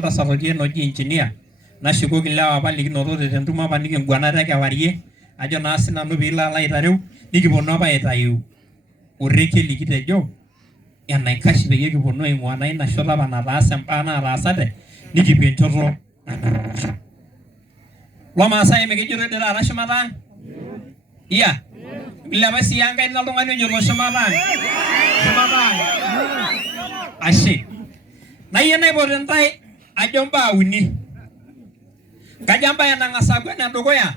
entasat otii enoji engineer nashukoki lewa apa likinotote tentumo apa nikiguanata kewarie ajo naa sinanu piilo alo aitareu nikiponu apa aitayu orekie likitejo enaikash peyie kiponu aing'ua naa ina shoto apa nataase mbaa nataasate nikipuo enchoto nanapisho. Lomaasai mikijito dii taata shumata ang'? Iya. Ilepa sii enkaina oltung'ani ojoto shumata ang'. Shumata ang'. Ashe. Nayieu naipotu ntae ajo mbaa uni. Kajo embaye nang'as aaku enedukuya,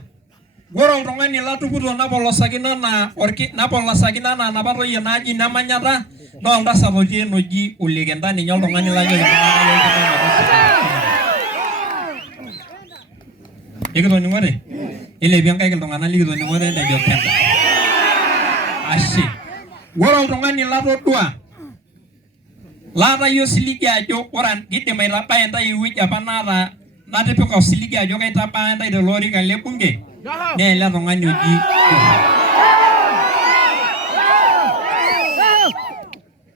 ore oltung'ani latuputo napolosakino enaa napa toyie naaji nemanyata naa oltasat otii enoji Olekenta ninye oltung'ani lajoki ikitoning'ote? Ilepie nkaik iltung'anak likitoning'ote nejo Kenta. Ashe. Ore oltung'ani latodua laatayie osiligi ajo ore kidim aitabai ntae ewueji apa naata natipika osiligi ajo kaitabaya ntae tele orika le bunge naa ele tung'ani oji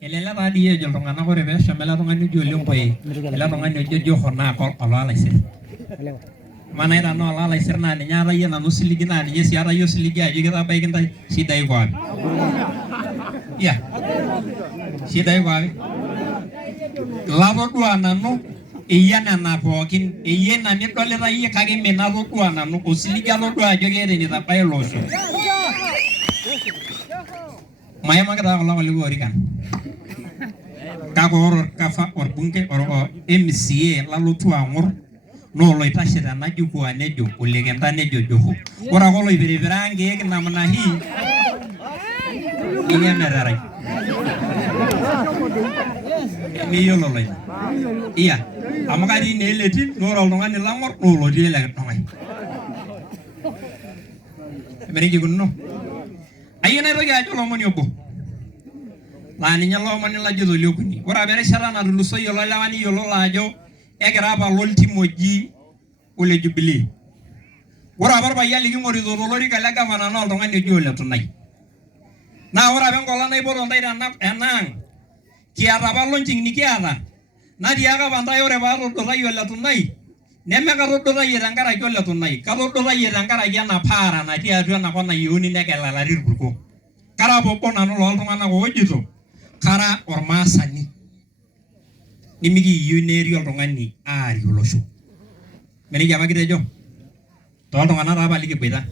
elelek taa dii ejo iltung'anak ore peesham ele tung'ani oji Ole Mpoe ele tung'ani oji Joho naa olalaisir. Manai tanaa olalaisir naa ninye aatayie nanu osiligi naa ninye sii aatayie osiligi ajo kitabaiki ntae shida iko wapi? Iya. Shida iko wapi? Latodua nanu eyie nena pookin, eyie ina nidolita yie kake mee natodua nanu, osiligi atodua ajo keeta enitabaya ilo osho. Maimaki taa kulo kulie oorikan. Kake ore orgava, orbunge, MCA lalotu ang'or naa oloitashe tena jukwaa nejo Olekenta nejo Joho. Ore ake oloipiripiraa nkeek namna hii ninye meterai. Miyiolo loina. Iya. Amu katii naa ele tim naa ore oltung'ani lang'or naa olotii ele tung'ani. Emeriki kununo. Ayieu naitoki ajo olomoni obo. Laa ninye olomoni lajito liokuni. Ore apa erishata natulusoyie ilo lewa niyiololo ajo egira apa alo oltim oji Ole Jubilee. Ore apa orpayian liking'orito tolorika le gavana naa oltung'ani oji Ole Tunai. Naa ore apa enkolong naipoto ntae enaang' kiata apa launching nikiata natii ake apa ntae ore paatodotayie Ole Tunai neme katodotayie tenkaraki Ole Tunai, katodotayie tenkaraki ena paara natii atua ena kop nayieuni negelelari irkurt. Kara apa obo nanu looltung'anak oojito kara ormaasani nimikiyieu neeri oltung'ani aarie olosho. Menejia apa kitejo? Tooltung'anak taa apa likiboita.